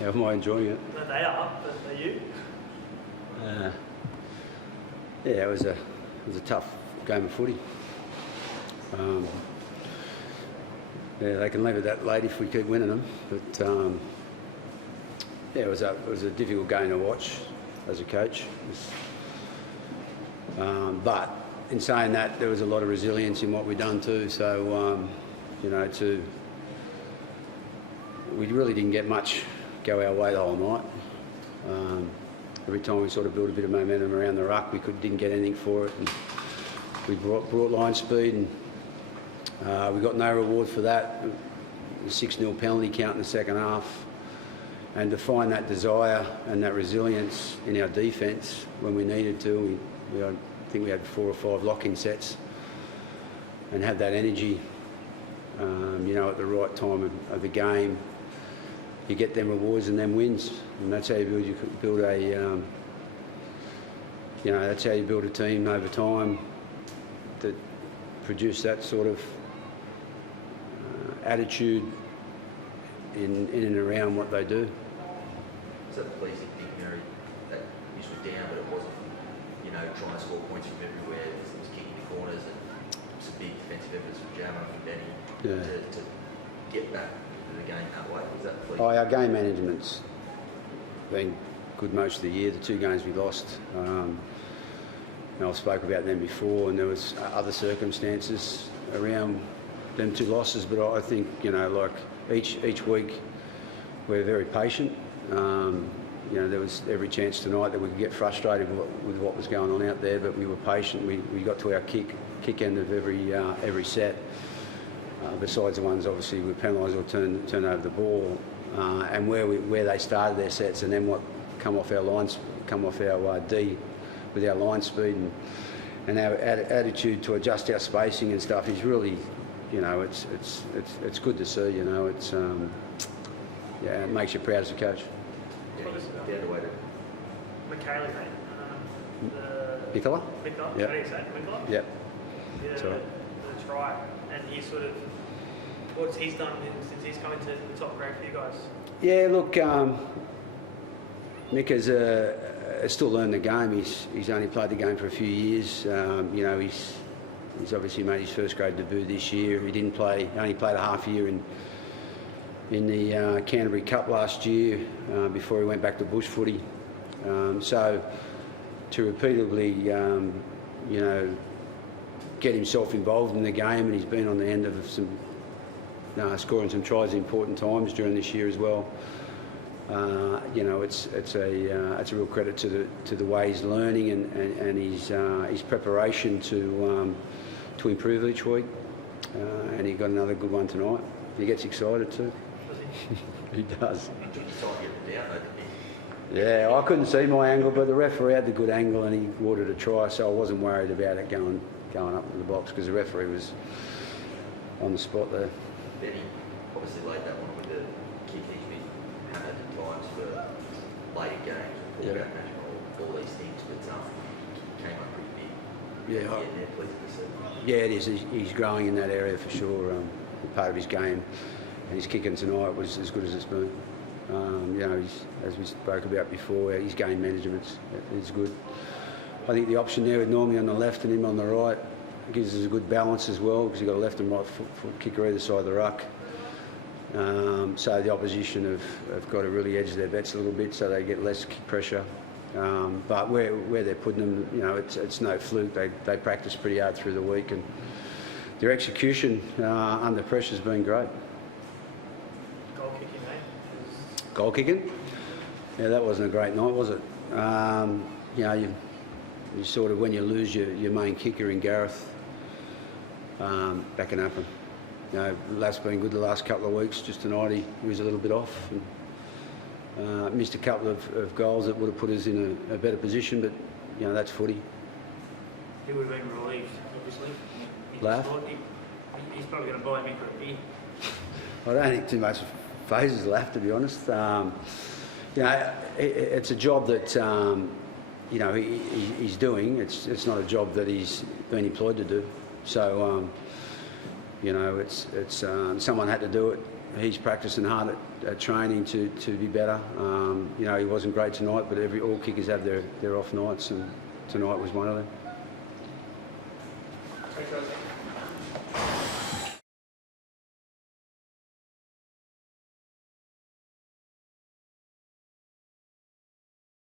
How am I enjoying it? No, they are, but are you? Yeah, it was a tough game of footy. Yeah, they can leave it that late if we keep winning them. But yeah, it was a difficult game to watch as a coach. But in saying that, there was a lot of resilience in what we've done too. So you know, we really didn't get much go our way the whole night. Every time we sort of built a bit of momentum around the ruck, we didn't get anything for it. And we brought line speed, and we got no reward for that. The 6-0 penalty count in the second half. And to find that desire and that resilience in our defence when we needed to, I think we had 4 or 5 lock-in sets, and have that energy, you know, at the right time of the game. You get them rewards and them wins, and that's how you build a, you know, that's how you build a team over time that produce that sort of attitude in and around what they do. Is that the pleasing thing, Mary, that this was down, but it wasn't, you know, trying to score points from everywhere? It was kicking the corners and some big defensive efforts from Jammer and Benny to get back to the game that way. Is that pleasing? Oh, our game management's been good most of the year. The 2 games we lost, and I've spoke about them before, and there was other circumstances around them 2 losses. But I think, you know, like each week we're very patient. You know, there was every chance tonight that we could get frustrated with what was going on out there, but we were patient. We got to our kick end of every set. Besides the ones obviously we penalised or turn over the ball, and where they started their sets, and then what come off our lines, come off our D with our line speed and our attitude to adjust our spacing and stuff is really, you know, it's good to see. You know, it's yeah, it makes you proud as a coach. Down the way to McKaylee, mate. Nicola? Nicola? Yep. How do you say it? Nicola? Yep. Yeah, That's right. the try. And he sort of, what's he's done since he's come into the top grade for you guys? Yeah, look, Nick has still learned the game. He's only played the game for a few years. You know, he's obviously made his first grade debut this year. He didn't play, only played a half year in the Canterbury Cup last year before he went back to bush footy. So to repeatedly, you know, get himself involved in the game, and he's been on the end of some scoring some tries at important times during this year as well. You know, it's a real credit to the way he's learning and his preparation to improve each week. And he got another good one tonight. He gets excited too. He does. Yeah, I couldn't see my angle, but the referee had the good angle and he awarded a try, so I wasn't worried about it going up in the box because the referee was on the spot there. Benny obviously laid that one with the kick. He's been hammered at times for later games, pullback national, all these things, but came up pretty big. Yeah, it is. He's growing in that area for sure. Part of his game, and his kicking tonight was as good as it's been. You know, as we spoke about before, his game management is good. I think the option there with Normie on the left and him on the right gives us a good balance as well, because you've got a left and right foot kicker either side of the ruck. So the opposition have got to really edge their bets a little bit so they get less kick pressure. But where they're putting them, you know, it's no fluke. They practice pretty hard through the week, and their execution under pressure has been great. Goal kicking, mate. Goal kicking? Yeah, that wasn't a great night, was it? You know, you sort of, when you lose your main kicker in Gareth, backing up, and you know, Laf's been good the last couple of weeks. Just tonight he was a little bit off and missed a couple of goals that would have put us in a better position, but you know, that's footy. He would have been relieved, obviously. Laf? He's probably going to buy me for a beer. I don't think too much phases Laf, to be honest. You know, it's a job that you know, he's doing. It's not a job that he's been employed to do. So you know, it's someone had to do it he's practicing hard at training to be better. You know, he wasn't great tonight, but all kickers have their off nights, and tonight was one of them. Thanks, Rosie.